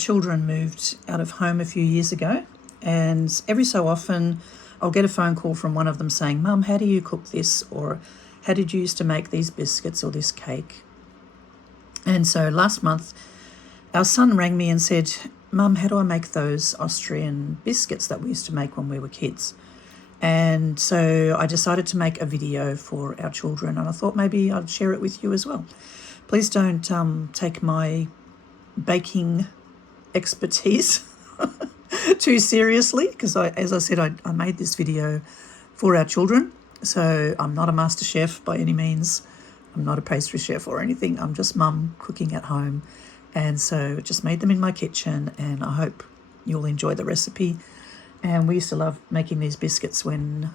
children moved out of home a few years ago, and every so often I'll get a phone call from one of them saying, "Mum, how do you cook this?" or "How did you used to make these biscuits or this cake?" And so last month our son rang me and said, "Mum, how do I make those Austrian biscuits that we used to make when we were kids?" And so I decided to make a video for our children, and I thought maybe I'd share it with you as well. Please don't take my baking expertise too seriously, because as I said, I made this video for our children. So I'm not a master chef by any means. I'm not a pastry chef or anything. I'm just mum cooking at home. And so just made them in my kitchen, and I hope you'll enjoy the recipe. And we used to love making these biscuits when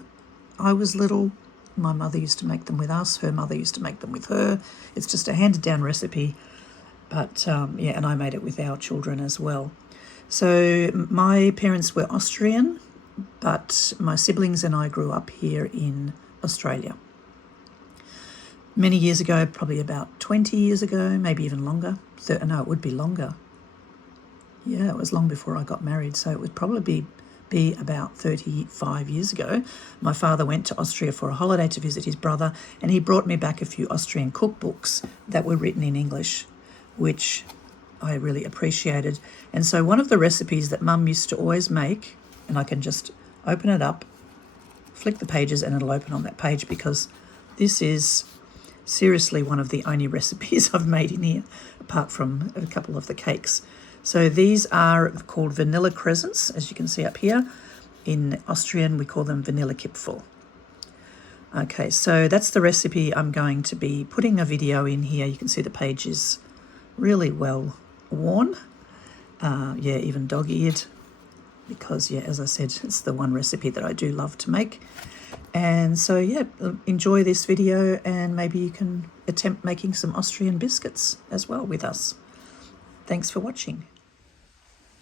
I was little. My mother used to make them with us. Her mother used to make them with her. It's just a handed down recipe. But yeah, and I made it with our children as well. So my parents were Austrian, but my siblings and I grew up here in Australia. Many years ago, probably about 20 years ago, maybe even longer. No, it would be longer. Yeah, it was long before I got married, so it would probably be about 35 years ago. My father went to Austria for a holiday to visit his brother, and he brought me back a few Austrian cookbooks that were written in English, which I really appreciated. And so one of the recipes that Mum used to always make, and I can just open it up, flick the pages, and it'll open on that page, because this is seriously one of the only recipes I've made in here, apart from a couple of the cakes. So these are called vanilla crescents, as you can see up here. In Austrian, we call them Vanillen Kipferl. Okay, so that's the recipe I'm going to be putting a video in here. You can see the page is really well worn. Yeah, even dog-eared, because, yeah, as I said, it's the one recipe that I do love to make. And so, yeah, enjoy this video, and maybe you can attempt making some Austrian biscuits as well with us. Thanks for watching.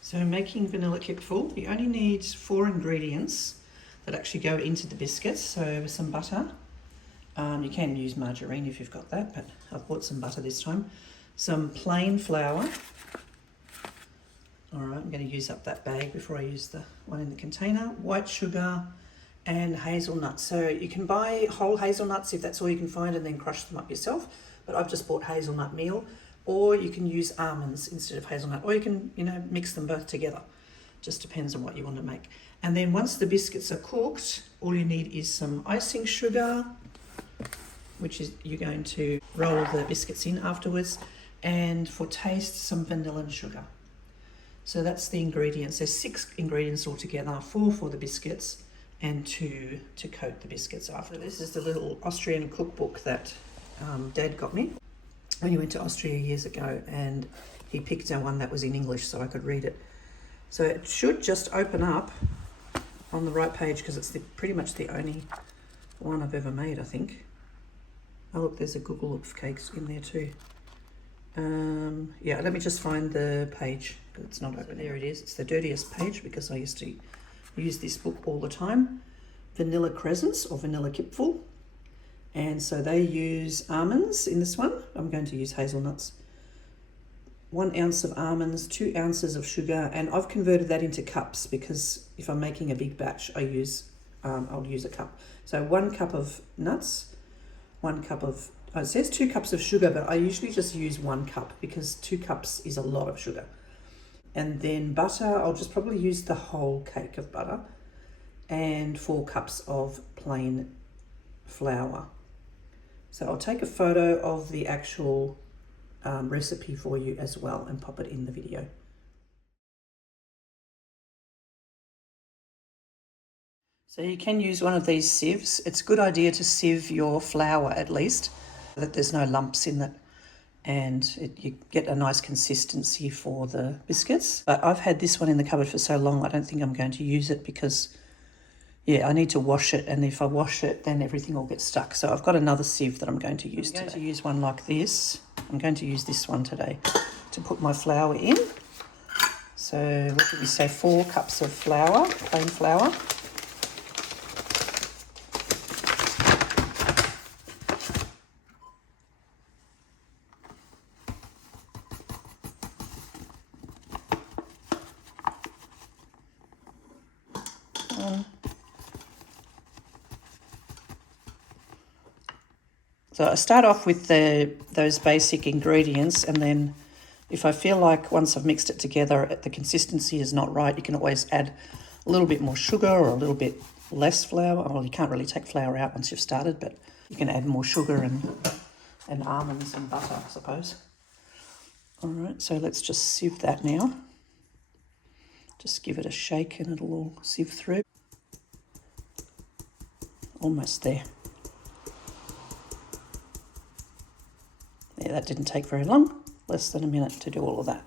So making Vanillen Kipferl, you only need 4 ingredients that actually go into the biscuits. So some butter. You can use margarine if you've got that, but I've bought some butter this time. Some plain flour. All right, I'm going to use up that bag before I use the one in the container. White sugar and hazelnuts. So you can buy whole hazelnuts if that's all you can find, and then crush them up yourself. But I've just bought hazelnut meal. Or you can use almonds instead of hazelnut, or you can, mix them both together. Just depends on what you want to make. And then once the biscuits are cooked, all you need is some icing sugar, which is you're going to roll the biscuits in afterwards, and for taste, some vanilla sugar. So that's the ingredients. There's 6 ingredients altogether, 4 for the biscuits and 2 to coat the biscuits after. This is the little Austrian cookbook that Dad got me when he went to Austria years ago, and he picked one that was in English so I could read it. So it should just open up on the right page, because it's pretty much the only one I've ever made, I think. Oh look, there's a Google of cakes in there too. Yeah, let me just find the page, because it's not open. There it is. It's the dirtiest page, because I used to use this book all the time. Vanilla crescents, or Vanillen Kipferl. And so they use almonds in this one. I'm going to use hazelnuts. 1 ounce of almonds, 2 ounces of sugar, and I've converted that into cups, because if I'm making a big batch, I'll use a cup. So 1 cup of nuts, 1 cup of, it says 2 cups of sugar, but I usually just use 1 cup, because 2 cups is a lot of sugar. And then butter, I'll just probably use the whole cake of butter, and 4 cups of plain flour. So I'll take a photo of the actual recipe for you as well, and pop it in the video. So you can use one of these sieves. It's a good idea to sieve your flour at least, so that there's no lumps in it, and you get a nice consistency for the biscuits. But I've had this one in the cupboard for so long, I don't think I'm going to use it, because yeah, I need to wash it, and if I wash it, then everything will get stuck. So I've got another sieve that I'm going to use today. I'm going to use one like this. I'm going to use this one today to put my flour in. So what did we say? 4 cups of flour, plain flour. one. So I start off with those basic ingredients, and then if I feel like once I've mixed it together, the consistency is not right, you can always add a little bit more sugar or a little bit less flour. Well, you can't really take flour out once you've started, but you can add more sugar and almonds and butter, I suppose. All right, so let's just sieve that now. Just give it a shake and it'll all sieve through. Almost there. Yeah, that didn't take very long, less than a minute to do all of that.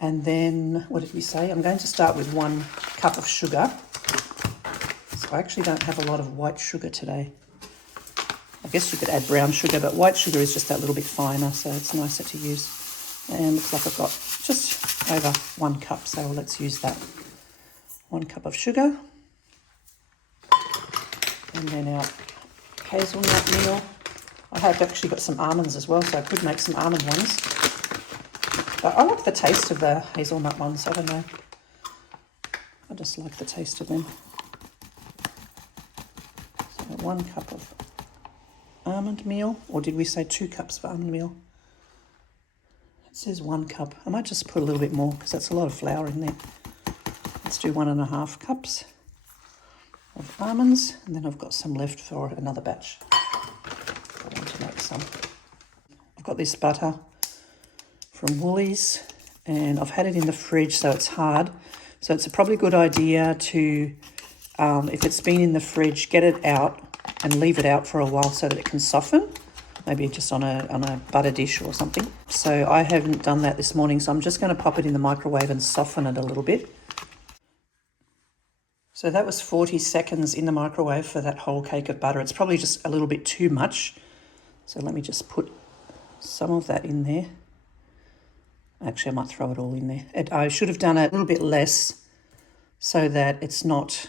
And then, what did we say? I'm going to start with 1 cup of sugar. So I actually don't have a lot of white sugar today. I guess you could add brown sugar, but white sugar is just that little bit finer, so it's nicer to use. And looks like I've got just over 1 cup, so let's use that. 1 cup of sugar. And then our hazelnut meal. I have actually got some almonds as well, so I could make some almond ones. But I like the taste of the hazelnut ones, I don't know. I just like the taste of them. So 1 cup of almond meal, or did we say 2 cups of almond meal? It says 1 cup. I might just put a little bit more because that's a lot of flour in there. Let's do 1.5 cups of almonds, and then I've got some left for another batch. I want to make some. I've got this butter from Woolies, and I've had it in the fridge, so it's hard. So it's a probably good idea to, if it's been in the fridge, get it out and leave it out for a while so that it can soften. Maybe just on a butter dish or something. So I haven't done that this morning, so I'm just going to pop it in the microwave and soften it a little bit. So that was 40 seconds in the microwave for that whole cake of butter. It's probably just a little bit too much. So let me just put some of that in there. Actually, I might throw it all in there. I should have done it a little bit less so that it's not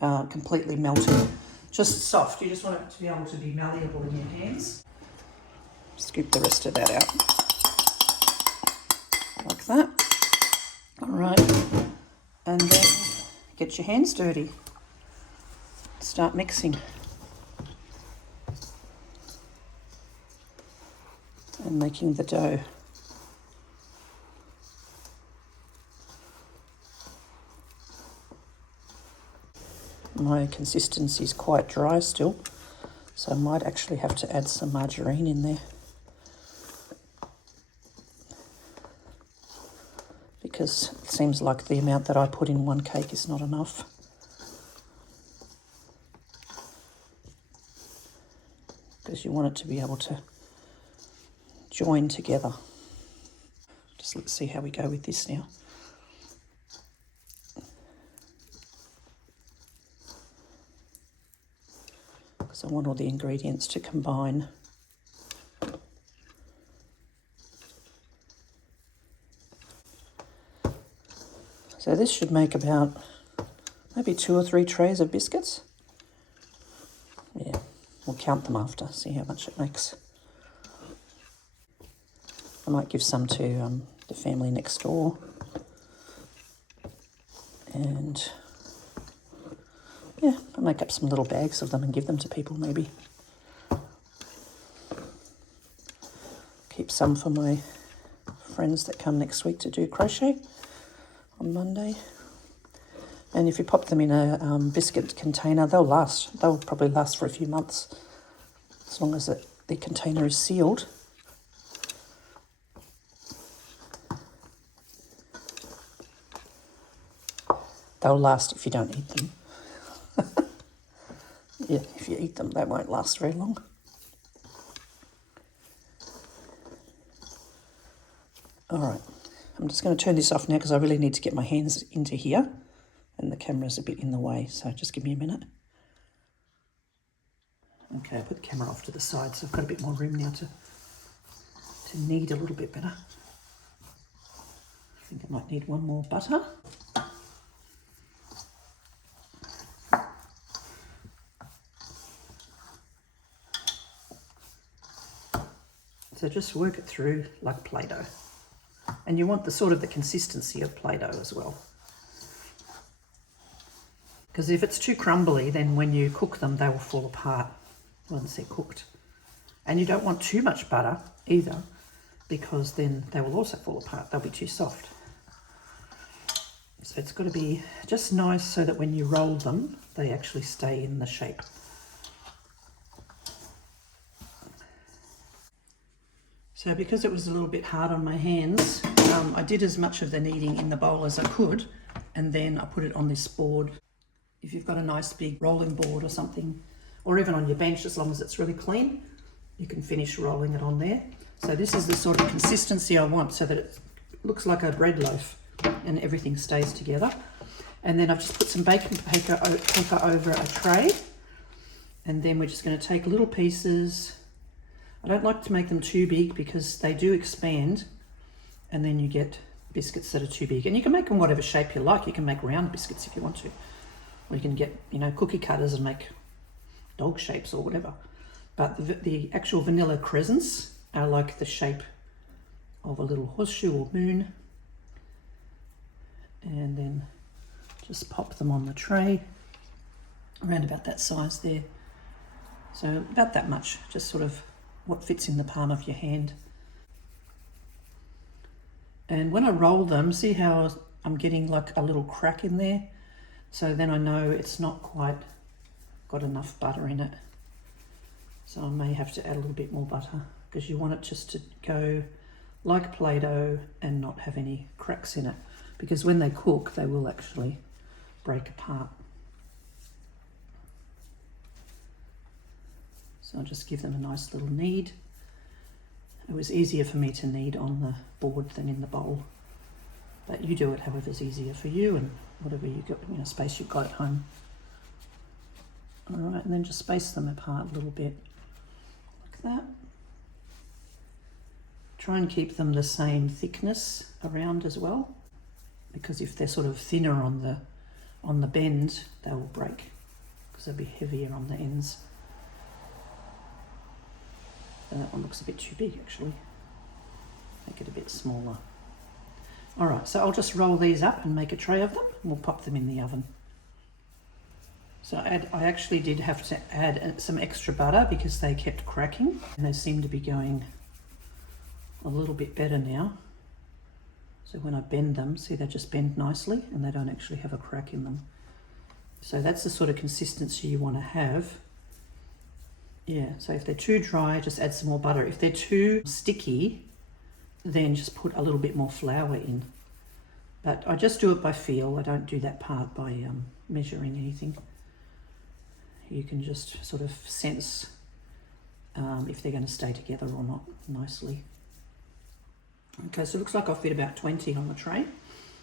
completely melted. Just soft. You just want it to be able to be malleable in your hands. Scoop the rest of that out. Like that. All right. And then get your hands dirty. Start mixing. And making the dough. My consistency is quite dry still, so I might actually have to add some margarine in there because it seems like the amount that I put in 1 cake is not enough. Because you want it to be able to join together. Just let's see how we go with this now. Because I want all the ingredients to combine. So this should make about maybe 2 or 3 trays of biscuits. Yeah, we'll count them after, see how much it makes. I might give some to the family next door. And yeah, I'll make up some little bags of them and give them to people maybe. Keep some for my friends that come next week to do crochet on Monday. And if you pop them in a biscuit container, they'll last. They'll probably last for a few months, as long as the container is sealed. They'll last if you don't eat them. Yeah, if you eat them, they won't last very long. All right, I'm just going to turn this off now because I really need to get my hands into here and the camera's a bit in the way, so just give me a minute. Okay, I put the camera off to the side, so I've got a bit more room now to knead a little bit better. I think I might need 1 more butter. So just work it through like Play-Doh. And you want the consistency of Play-Doh as well. Because if it's too crumbly, then when you cook them, they will fall apart once they're cooked. And you don't want too much butter either, because then they will also fall apart. They'll be too soft. So it's got to be just nice so that when you roll them, they actually stay in the shape. So because it was a little bit hard on my hands, I did as much of the kneading in the bowl as I could, and then I put it on this board. If you've got a nice big rolling board or something, or even on your bench, as long as it's really clean, you can finish rolling it on there. So this is the sort of consistency I want, so that it looks like a bread loaf and everything stays together. And then I've just put some baking paper over a tray, and then we're just going to take little pieces. I don't like to make them too big because they do expand, and then you get biscuits that are too big. And you can make them whatever shape you like. You can make round biscuits if you want to, or you can get, you know, cookie cutters and make dog shapes or whatever. But the actual vanilla crescents are like the shape of a little horseshoe or moon. And then just pop them on the tray, around about that size there. So about that much, just sort of what fits in the palm of your hand. And when I roll them, see how I'm getting like a little crack in there? So then I know it's not quite got enough butter in it. So I may have to add a little bit more butter, because you want it just to go like Play-Doh and not have any cracks in it. Because when they cook, they will actually break apart. So I'll just give them a nice little knead. It was easier for me to knead on the board than in the bowl. But you do it however's easier for you, and whatever you got, you know, space you've got at home. All right, and then just space them apart a little bit, like that. Try and keep them the same thickness around as well, because if they're sort of thinner on the bend, they will break, because they'll be heavier on the ends. That one looks a bit too big actually. Make it a bit smaller. All right, so I'll just roll these up and make a tray of them, and we'll pop them in the oven. So I actually did have to add some extra butter because they kept cracking, and they seem to be going a little bit better now. So when I bend them, see, they just bend nicely and they don't actually have a crack in them. So that's the sort of consistency you want to have. Yeah, so if they're too dry, just add some more butter. If they're too sticky, then just put a little bit more flour in. But I just do it by feel. I don't do that part by measuring anything. You can just sort of sense if they're going to stay together or not nicely. Okay, so it looks like I'll fit about 20 on the tray.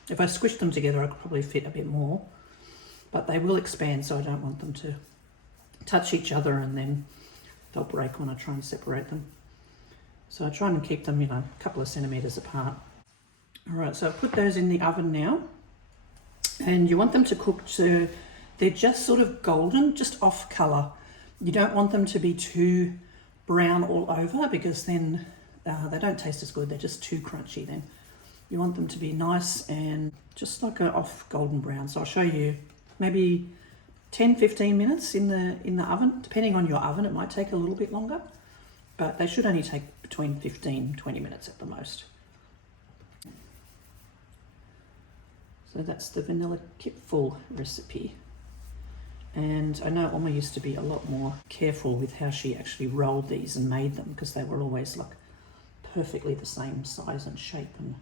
If I squish them together, I could probably fit a bit more, but they will expand, so I don't want them to touch each other and then they'll break when I try and separate them. So I try and keep them, you know, a couple of centimeters apart. All right, so I've put those in the oven now, and you want them to cook to, they're just sort of golden, just off color. You don't want them to be too brown all over, because then they don't taste as good. They're just too crunchy then. You want them to be nice and just like an off golden brown. So I'll show you maybe 10-15 minutes in the oven. Depending on your oven, it might take a little bit longer, but they should only take between 15-20 minutes at the most. So that's the vanilla Kipferl recipe. And I know Oma used to be a lot more careful with how she actually rolled these and made them, because they were always like perfectly the same size and shape, and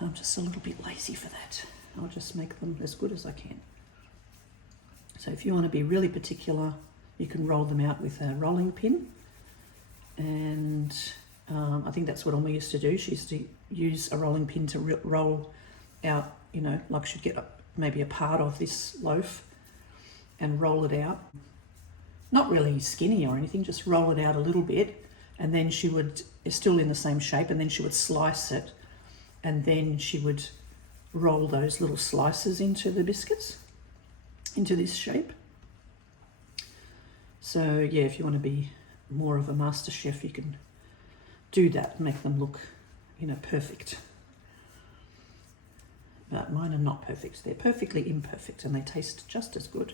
I'm just a little bit lazy for that. I'll just make them as good as I can. So if you want to be really particular, you can roll them out with a rolling pin, and I think that's what Oma used to do. She used to use a rolling pin to roll out, you know, like she'd get maybe a part of this loaf and roll it out. Not really skinny or anything, just roll it out a little bit, and then she would, it's still in the same shape, and then she would slice it, and then she would roll those little slices into the biscuits, into this shape. So yeah, if you want to be more of a master chef, you can do that, make them look, you know, perfect. But mine are not perfect. They're perfectly imperfect and they taste just as good.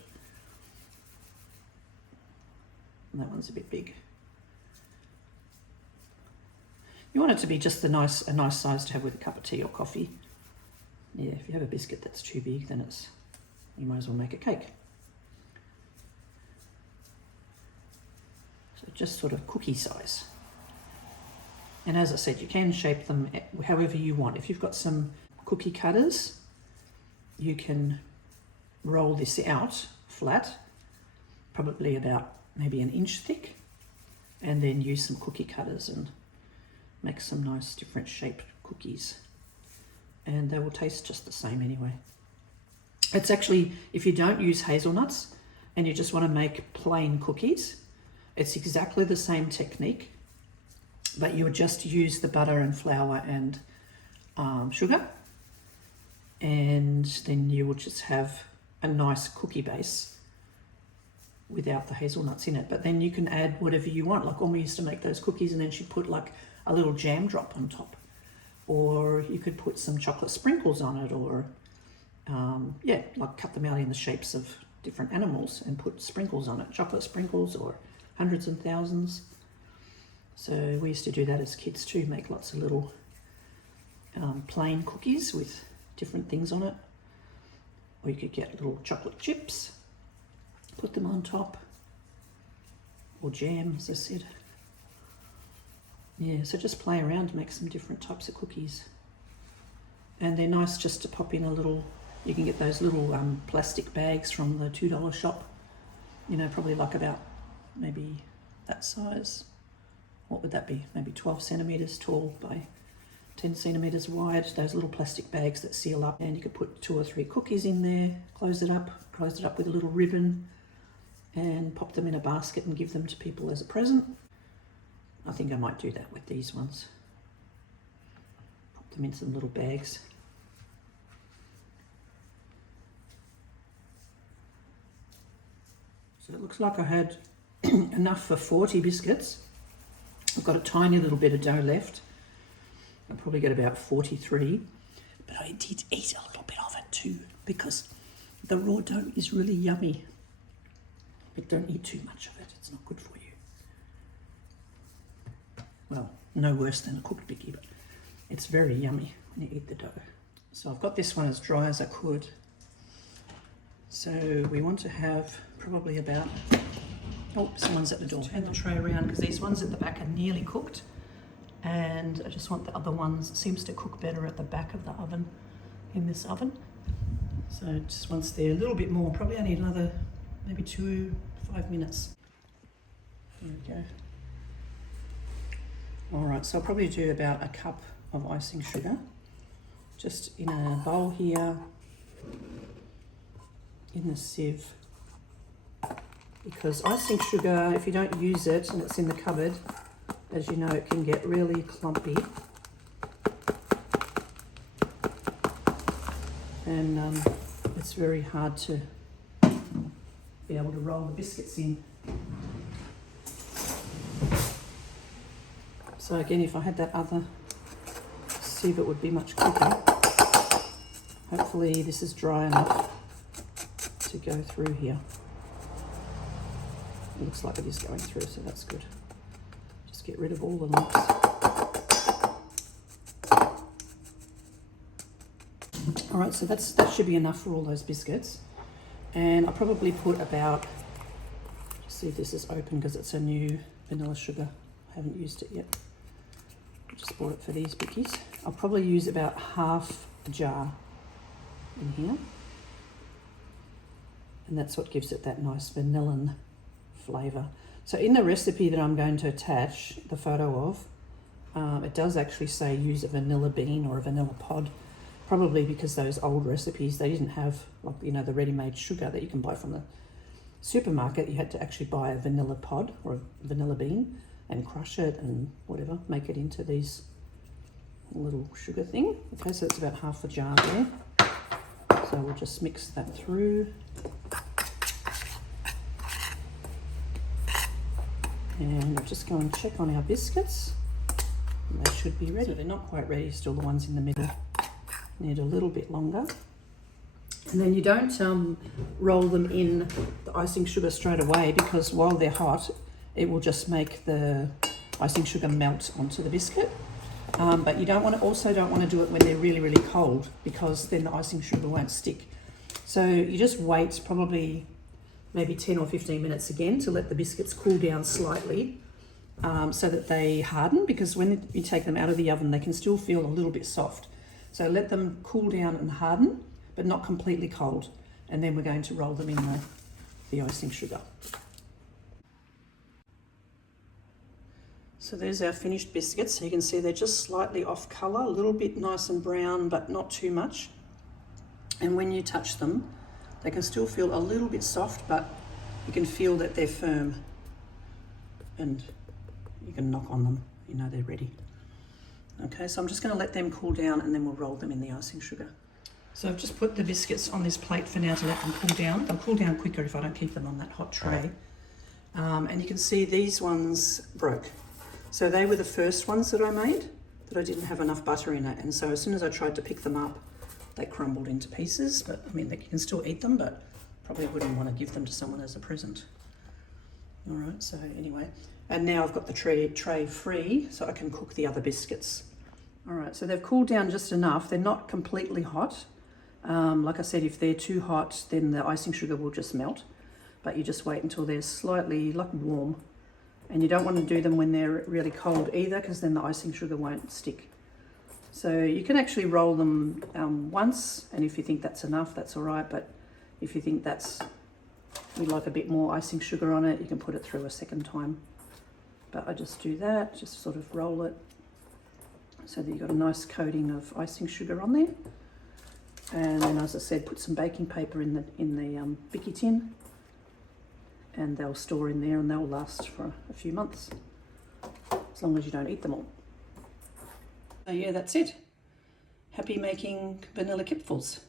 And that one's a bit big. You want it to be just a nice size to have with a cup of tea or coffee. Yeah, if you have a biscuit that's too big, then you might as well make a cake. So just sort of cookie size. And as I said, you can shape them however you want. If you've got some cookie cutters, you can roll this out flat, probably about maybe an inch thick, and then use some cookie cutters and make some nice different shaped cookies. And they will taste just the same anyway. It's actually, if you don't use hazelnuts and you just want to make plain cookies, it's exactly the same technique, but you would just use the butter and flour and sugar, and then you will just have a nice cookie base without the hazelnuts in it. But then you can add whatever you want. Like Oma used to make those cookies and then she'd put like a little jam drop on top, or you could put some chocolate sprinkles on it, or yeah, like cut them out in the shapes of different animals and put sprinkles on it, chocolate sprinkles or hundreds and thousands. So we used to do that as kids too, make lots of little plain cookies with different things on it. Or you could get little chocolate chips, put them on top, or jam, as I said. Yeah, so just play around to make some different types of cookies. And they're nice just to pop in a little, you can get those little plastic bags from the $2 shop, you know, probably like about maybe that size. What would that be? Maybe 12 centimeters tall by 10 centimeters wide. Those little plastic bags that seal up, and you could put 2 or 3 cookies in there, close it up with a little ribbon, and pop them in a basket and give them to people as a present. I think I might do that with these ones. Pop them in some little bags. So it looks like I had enough for 40 biscuits. I've got a tiny little bit of dough left. I'll probably get about 43, but I did eat a little bit of it too, because the raw dough is really yummy. But don't eat too much of it, it's not good for you. Well, no worse than a cooked biggie, but it's very yummy when you eat the dough. So I've got this one as dry as I could. So we want to have probably about, oh, someone's at the door. Turn the tray around because these ones at the back are nearly cooked. And I just want the other ones, it seems to cook better at the back of the oven, in this oven. So just once they're a little bit more, probably I need another maybe 5 minutes. There we go. All right, so I'll probably do about a cup of icing sugar, just in a bowl here, in the sieve. Because icing sugar, if you don't use it and it's in the cupboard, as you know, it can get really clumpy. And it's very hard to be able to roll the biscuits in. So again, if I had that other sieve, it would be much quicker. Hopefully this is dry enough to go through here. It looks like it is going through, so that's good. Just get rid of all the lumps. All right, so that should be enough for all those biscuits. And I'll probably put about, just see if this is open because it's a new vanilla sugar. I haven't used it yet. I just bought it for these bickies. I'll probably use about half a jar in here. And that's what gives it that nice vanillan flavour. So in the recipe that I'm going to attach the photo of, it does actually say use a vanilla bean or a vanilla pod, probably because those old recipes, they didn't have, like, you know, the ready-made sugar that you can buy from the supermarket. You had to actually buy a vanilla pod or a vanilla bean and crush it and whatever, make it into these little sugar thing. Okay, so it's about half a jar there. So we'll just mix that through. And we'll just go and check on our biscuits. They should be ready. So they're not quite ready, still the ones in the middle. need a little bit longer. And then you don't roll them in the icing sugar straight away, because while they're hot, it will just make the icing sugar melt onto the biscuit. But you don't want to do it when they're really, really cold, because then the icing sugar won't stick. So you just wait probably maybe 10 or 15 minutes again to let the biscuits cool down slightly, so that they harden, because when you take them out of the oven, they can still feel a little bit soft. So let them cool down and harden, but not completely cold. And then we're going to roll them in the icing sugar. So there's our finished biscuits. So you can see they're just slightly off colour, a little bit nice and brown, but not too much. And when you touch them, they can still feel a little bit soft, but you can feel that they're firm. And you can knock on them, you know they're ready. Okay, so I'm just going to let them cool down, and then we'll roll them in the icing sugar. So I've just put the biscuits on this plate for now to let them cool down. They'll cool down quicker if I don't keep them on that hot tray. And you can see these ones broke. So they were the first ones that I made, that I didn't have enough butter in it. And so as soon as I tried to pick them up, they crumbled into pieces. But I mean, you can still eat them, but probably wouldn't want to give them to someone as a present. All right, so anyway. And now I've got the tray free, so I can cook the other biscuits. All right, so they've cooled down just enough. They're not completely hot. Like I said, if they're too hot, then the icing sugar will just melt. But you just wait until they're slightly warm. And you don't want to do them when they're really cold either, because then the icing sugar won't stick. So you can actually roll them once, and if you think that's enough, that's all right. But if you think you'd like a bit more icing sugar on it, you can put it through a second time. But I just do that, just sort of roll it so that you've got a nice coating of icing sugar on there. And then, as I said, put some baking paper in the Bicky tin, and they'll store in there and they'll last for a few months, as long as you don't eat them all. So yeah, that's it. Happy making vanilla Kipferls.